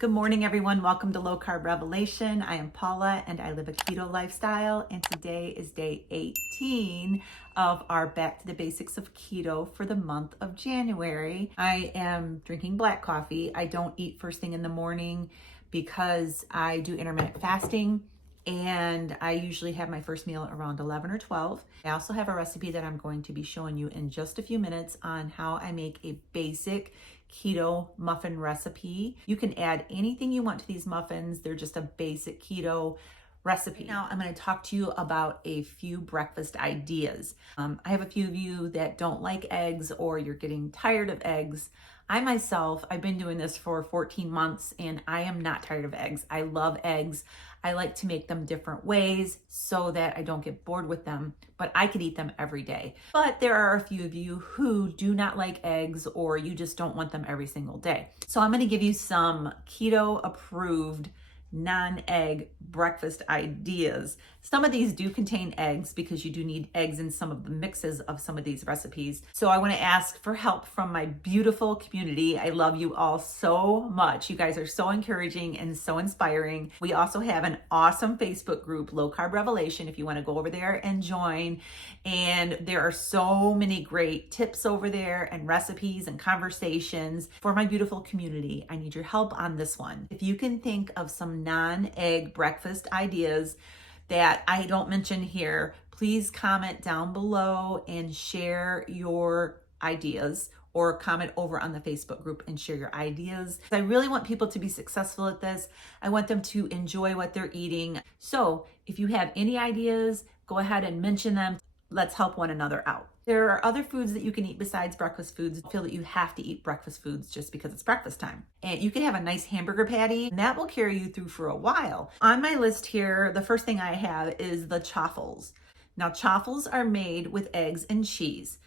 Good morning, everyone. Welcome to Low Carb Revelation. I am Paula and I live a keto lifestyle. And today is day 18 of our Back to the Basics of Keto for the month of January. I am drinking black coffee. I don't eat first thing in the morning because I do intermittent fasting. And I usually have my first meal around 11 or 12. I also have a recipe that I'm going to be showing you in just a few minutes on how I make a basic keto muffin recipe. You can add anything you want to these muffins. They're just a basic keto recipe. Now I'm going to talk to you about a few breakfast ideas. I have a few of you that don't like eggs or you're getting tired of eggs. I myself, I've been doing this for 14 months and I am not tired of eggs. I love eggs. I like to make them different ways so that I don't get bored with them, but I could eat them every day. But there are a few of you who do not like eggs or you just don't want them every single day. So I'm going to give you some keto approved non-egg breakfast ideas. Some of these do contain eggs because you do need eggs in some of the mixes of some of these recipes. So I want to ask for help from my beautiful community. I love you all so much. You guys are so encouraging and so inspiring. We also have an awesome Facebook group, Low Carb Revelation, if you want to go over there and join. And there are so many great tips over there and recipes and conversations for my beautiful community. I need your help on this one. If you can think of some non-egg breakfast ideas that I don't mention here, please comment down below and share your ideas, or comment over on the Facebook group and share your ideas. I really want people to be successful at this. I want them to enjoy what they're eating. So if you have any ideas, go ahead and mention them. Let's help one another out. There are other foods that you can eat besides breakfast foods. I feel that you have to eat breakfast foods just because it's breakfast time. And you can have a nice hamburger patty, and that will carry you through for a while. On my list here, the first thing I have is the chaffles. Now, chaffles are made with eggs and cheese.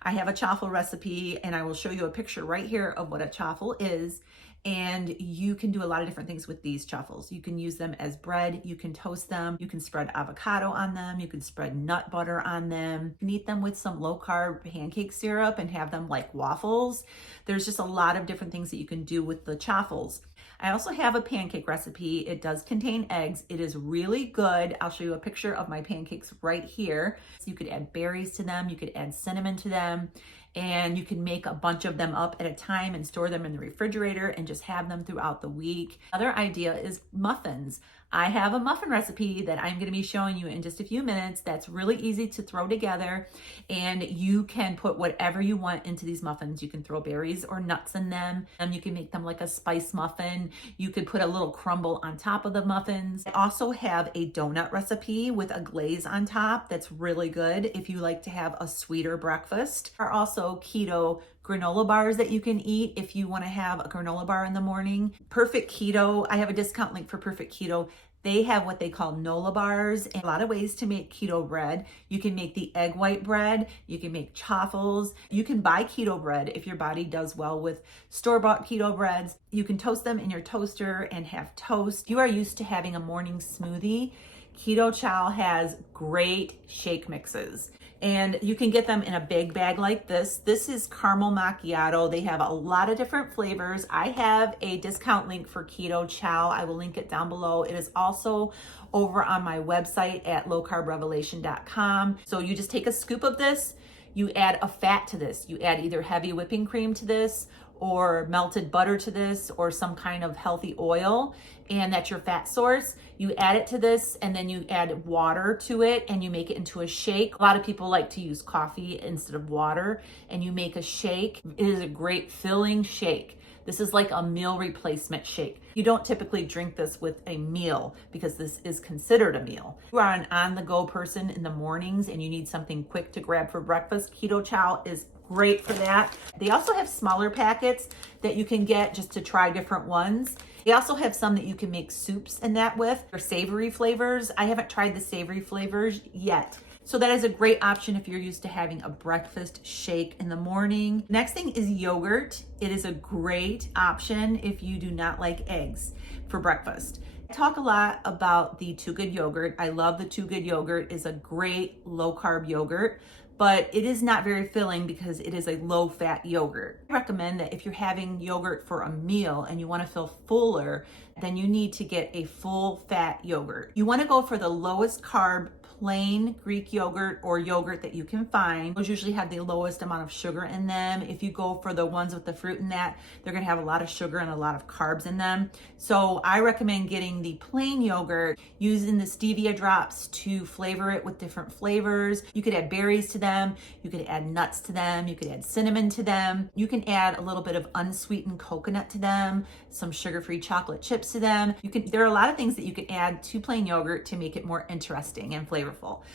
I have a chaffle recipe, and I will show you a picture right here of what a chaffle is. And you can do a lot of different things with these chaffles. You can use them as bread, you can toast them, you can spread avocado on them, you can spread nut butter on them. You can eat them with some low carb pancake syrup and have them like waffles. There's just a lot of different things that you can do with the chaffles. I also have a pancake recipe. It does contain eggs. It is really good. I'll show you a picture of my pancakes right here. So you could add berries to them, you could add cinnamon to them, and you can make a bunch of them up at a time and store them in the refrigerator and just have them throughout the week. Another idea is muffins. I have a muffin recipe that I'm going to be showing you in just a few minutes that's really easy to throw together, and you can put whatever you want into these muffins. You can throw berries or nuts in them, and you can make them like a spice muffin. You could put a little crumble on top of the muffins. I also have a donut recipe with a glaze on top that's really good if you like to have a sweeter breakfast. There are also keto granola bars that you can eat if you want to have a granola bar in the morning. Perfect Keto, I have a discount link for Perfect Keto. They have what they call Nola bars, and a lot of ways to make keto bread. You can make the egg white bread, you can make chaffles, you can buy keto bread if your body does well with store-bought keto breads. You can toast them in your toaster and have toast. If you are used to having a morning smoothie, Keto Chow has great shake mixes. And you can get them in a big bag like this. This is caramel macchiato. They have a lot of different flavors. I have a discount link for Keto Chow. I will link it down below. It is also over on my website at lowcarbrevelation.com. So you just take a scoop of this, you add a fat to this. You add either heavy whipping cream to this, or melted butter to this, or some kind of healthy oil, and that's your fat source. You add it to this, and then you add water to it, and you make it into a shake. A lot of people like to use coffee instead of water, and you make a shake. It is a great filling shake. This is like a meal replacement shake. You don't typically drink this with a meal because this is considered a meal. If you are an on-the-go person in the mornings and you need something quick to grab for breakfast, Keto Chow is great for that. They also have smaller packets that you can get just to try different ones. They also have some that you can make soups and that with, or savory flavors. I haven't tried the savory flavors yet. So that is a great option if you're used to having a breakfast shake in the morning. Next thing is yogurt. It is a great option if you do not like eggs for breakfast. I talk a lot about the Too Good yogurt. I love the Too Good yogurt. It's a great low carb yogurt, but it is not very filling because it is a low-fat yogurt. I recommend that if you're having yogurt for a meal and you want to feel fuller, then you need to get a full-fat yogurt. You want to go for the lowest carb plain Greek yogurt or yogurt that you can find. Those usually have the lowest amount of sugar in them. If you go for the ones with the fruit in that, they're gonna have a lot of sugar and a lot of carbs in them. So I recommend getting the plain yogurt, using the stevia drops to flavor it with different flavors. You could add berries to them, you could add nuts to them, you could add cinnamon to them. You can add a little bit of unsweetened coconut to them, some sugar-free chocolate chips to them. There are a lot of things that you can add to plain yogurt to make it more interesting and flavorful.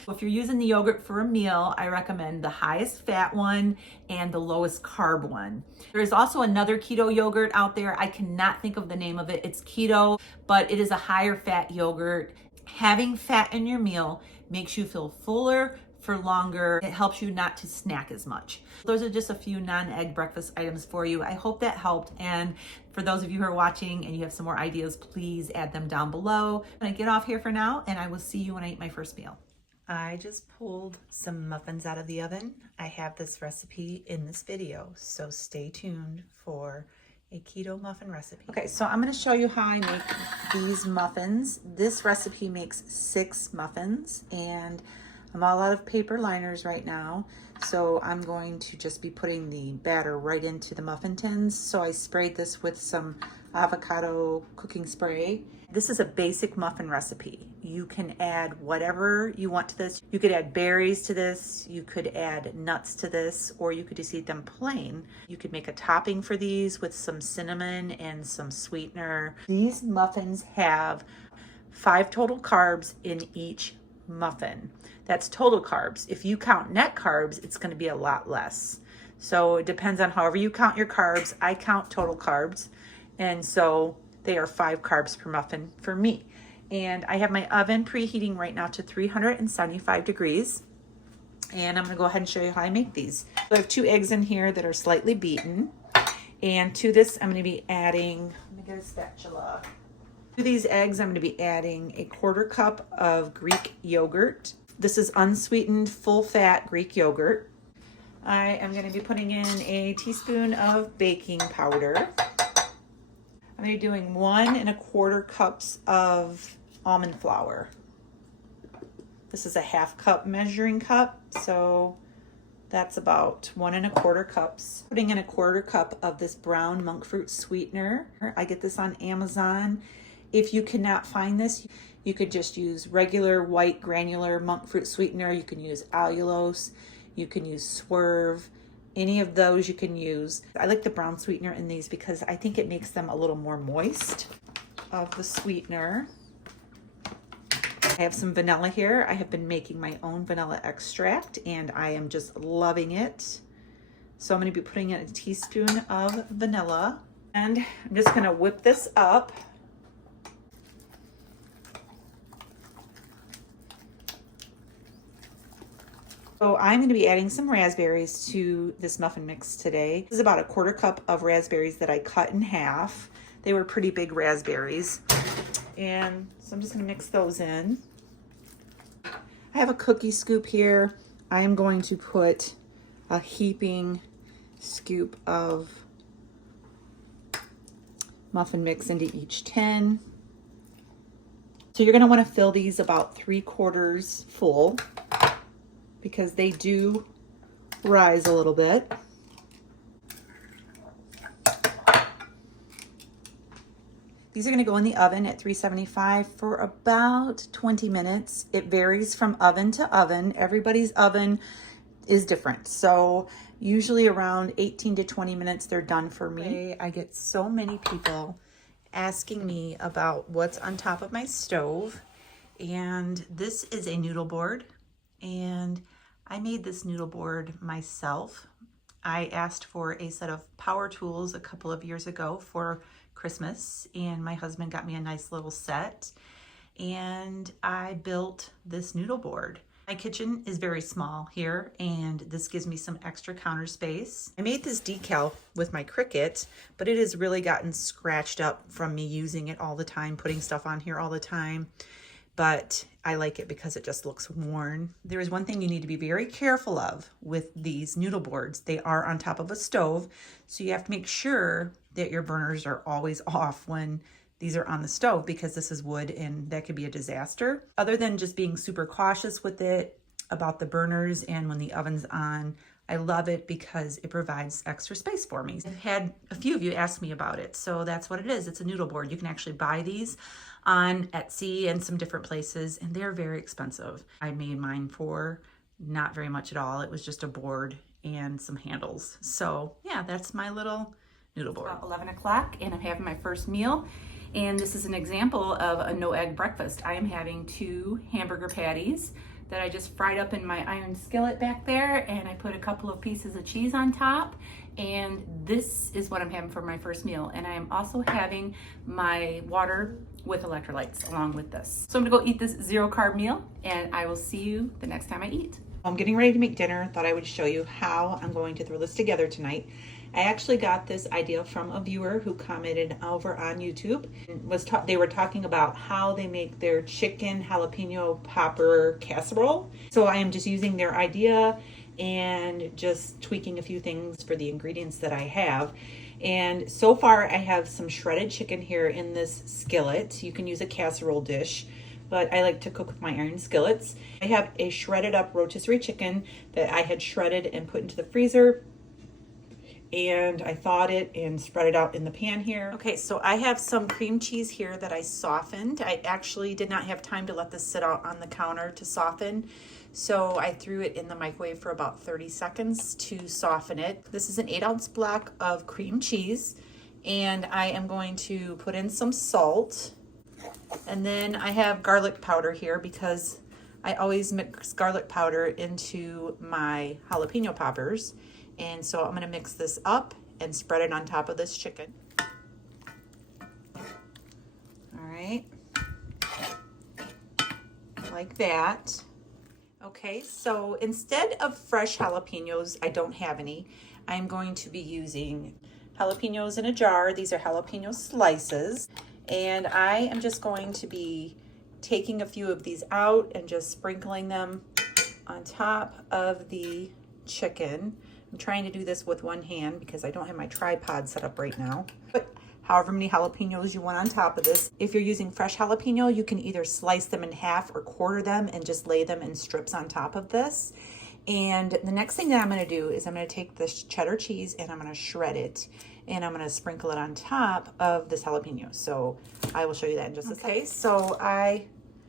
If you're using the yogurt for a meal, I recommend the highest fat one and the lowest carb one. There is also another keto yogurt out there. I cannot think of the name of it. It's keto, but it is a higher fat yogurt. Having fat in your meal makes you feel fuller for longer. It helps you not to snack as much. Those are just a few non-egg breakfast items for you. I hope that helped. And for those of you who are watching and you have some more ideas, please add them down below. I'm gonna get off here for now, and I will see you when I eat my first meal. I just pulled some muffins out of the oven. I have this recipe in this video, so stay tuned for a keto muffin recipe. Okay, so I'm gonna show you how I make these muffins. This recipe makes 6 muffins, and I'm all out of paper liners right now, so I'm going to just be putting the batter right into the muffin tins. So I sprayed this with some avocado cooking spray. This is a basic muffin recipe. You can add whatever you want to this. You could add berries to this, you could add nuts to this, or you could just eat them plain. You could make a topping for these with some cinnamon and some sweetener. These muffins have 5 total carbs in each muffin. That's total carbs. If you count net carbs, it's going to be a lot less. So it depends on however you count your carbs. I count total carbs, and so they are 5 carbs per muffin for me. And I have my oven preheating right now to 375 degrees. And I'm gonna go ahead and show you how I make these. So I have 2 eggs in here that are slightly beaten. And to this, I'm gonna be adding, let me get a spatula. To these eggs, I'm gonna be adding a 1/4 cup of Greek yogurt. This is unsweetened, full-fat Greek yogurt. I am gonna be putting in a teaspoon of baking powder. I'm going to be doing 1 1/4 cups of almond flour. This is a 1/2 cup measuring cup, so that's about 1 1/4 cups. Putting in a 1/4 cup of this brown monk fruit sweetener. I get this on Amazon. If you cannot find this, you could just use regular white granular monk fruit sweetener. You can use allulose, you can use Swerve. Any of those you can use. I like the brown sweetener in these because I think it makes them a little more moist. Of the sweetener, I have some vanilla here. I have been making my own vanilla extract and I am just loving it. So I'm going to be putting in a teaspoon of vanilla, and I'm just going to whip this up. So I'm going to be adding some raspberries to this muffin mix today. This is about a 1/4 cup of raspberries that I cut in half. They were pretty big raspberries. And so I'm just going to mix those in. I have a cookie scoop here. I am going to put a heaping scoop of muffin mix into each tin. So you're going to want to fill these about 3/4 full, because they do rise a little bit. These are gonna go in the oven at 375 for about 20 minutes. It varies from oven to oven. Everybody's oven is different. So usually around 18 to 20 minutes, they're done for me. I get so many people asking me about what's on top of my stove. And this is a noodle board. And I made this noodle board myself. I asked for a set of power tools a couple of years ago for Christmas, and my husband got me a nice little set, and I built this noodle board. My kitchen is very small here, and this gives me some extra counter space. I made this decal with my Cricut, but it has really gotten scratched up from me using it all the time, putting stuff on here all the time. but I like it because it just looks worn. There is one thing you need to be very careful of with these noodle boards. They are on top of a stove, so you have to make sure that your burners are always off when these are on the stove, because this is wood and that could be a disaster. Other than just being super cautious with it about the burners and when the oven's on, I love it because it provides extra space for me. I've had a few of you ask me about it, so that's what it is. It's a noodle board. You can actually buy these on Etsy and some different places, and they're very expensive. I made mine for not very much at all. It was just a board and some handles. So yeah, that's my little noodle board. It's about 11 o'clock and I'm having my first meal. And this is an example of a no egg breakfast. I am having 2 hamburger patties that I just fried up in my iron skillet back there, and I put a couple of pieces of cheese on top, and this is what I'm having for my first meal. And I am also having my water with electrolytes along with this. So I'm gonna go eat this 0 carb meal, and I will see you the next time I eat. I'm getting ready to make dinner. Thought I would show you how I'm going to throw this together tonight. I actually got this idea from a viewer who commented over on YouTube. They were talking about how they make their chicken jalapeno popper casserole. So I am just using their idea and just tweaking a few things for the ingredients that I have. And so far I have some shredded chicken here in this skillet. You can use a casserole dish, but I like to cook with my iron skillets. I have a shredded up rotisserie chicken that I had shredded and put into the freezer, and I thawed it and spread it out in the pan here. Okay, so I have some cream cheese here that I softened. I actually did not have time to let this sit out on the counter to soften, so I threw it in the microwave for about 30 seconds to soften it. This is an 8-ounce block of cream cheese, and I am going to put in some salt. And then I have garlic powder here because I always mix garlic powder into my jalapeno poppers. And so I'm gonna mix this up and spread it on top of this chicken. All right, like that. Okay, so instead of fresh jalapenos, I don't have any. I'm going to be using jalapenos in a jar. These are jalapeno slices. And I am just going to be taking a few of these out and just sprinkling them on top of the chicken. I'm trying to do this with one hand because I don't have my tripod set up right now. Put however many jalapenos you want on top of this. If you're using fresh jalapeno, you can either slice them in half or quarter them and just lay them in strips on top of this. And the next thing that I'm gonna do is I'm gonna take this cheddar cheese and I'm gonna shred it, and I'm gonna sprinkle it on top of this jalapeno. So I will show you that in just a second. Okay, so I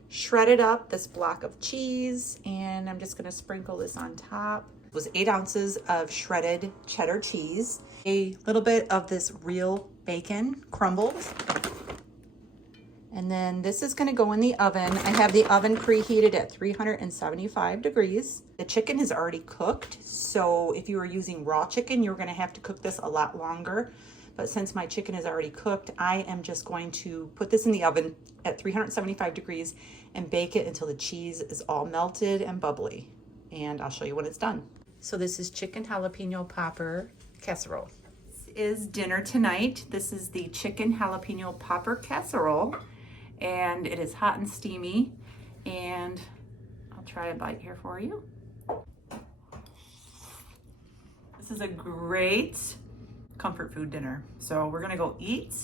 shredded up this block of cheese and I'm just gonna sprinkle this on top. It was 8 ounces of shredded cheddar cheese, a little bit of this real bacon crumbled, and then this is going to go in the oven. I have the oven preheated at 375 degrees. The chicken is already cooked, so if you were using raw chicken, you're going to have to cook this a lot longer. But since my chicken is already cooked, I am just going to put this in the oven at 375 degrees and bake it until the cheese is all melted and bubbly. And I'll show you when it's done. So this is chicken jalapeno popper casserole. This is dinner tonight. This is the chicken jalapeno popper casserole, and it is hot and steamy. And I'll try a bite here for you. This is a great comfort food dinner. So we're gonna go eat,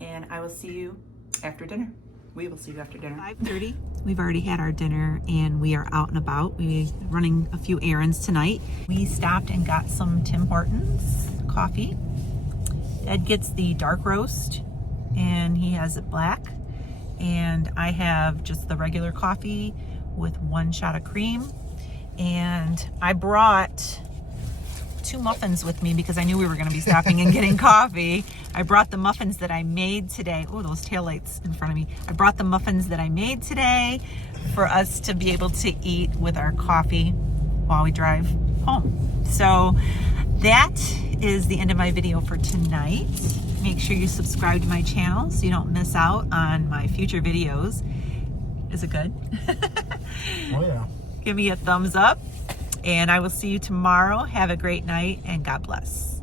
and I will see you after dinner. We will see you after dinner. 5:30. We've already had our dinner and we are out and about. We're running a few errands tonight. We stopped and got some Tim Hortons coffee. Ed gets the dark roast and he has it black. And I have just the regular coffee with 1 shot of cream. And I brought 2 muffins with me because I knew we were going to be stopping and getting coffee. I brought the muffins that I made today. Oh, those taillights in front of me. I brought the muffins that I made today for us to be able to eat with our coffee while we drive home. So that is the end of my video for tonight. Make sure you subscribe to my channel so you don't miss out on my future videos. Is it good? Oh yeah. Give me a thumbs up. And I will see you tomorrow. Have a great night and God bless.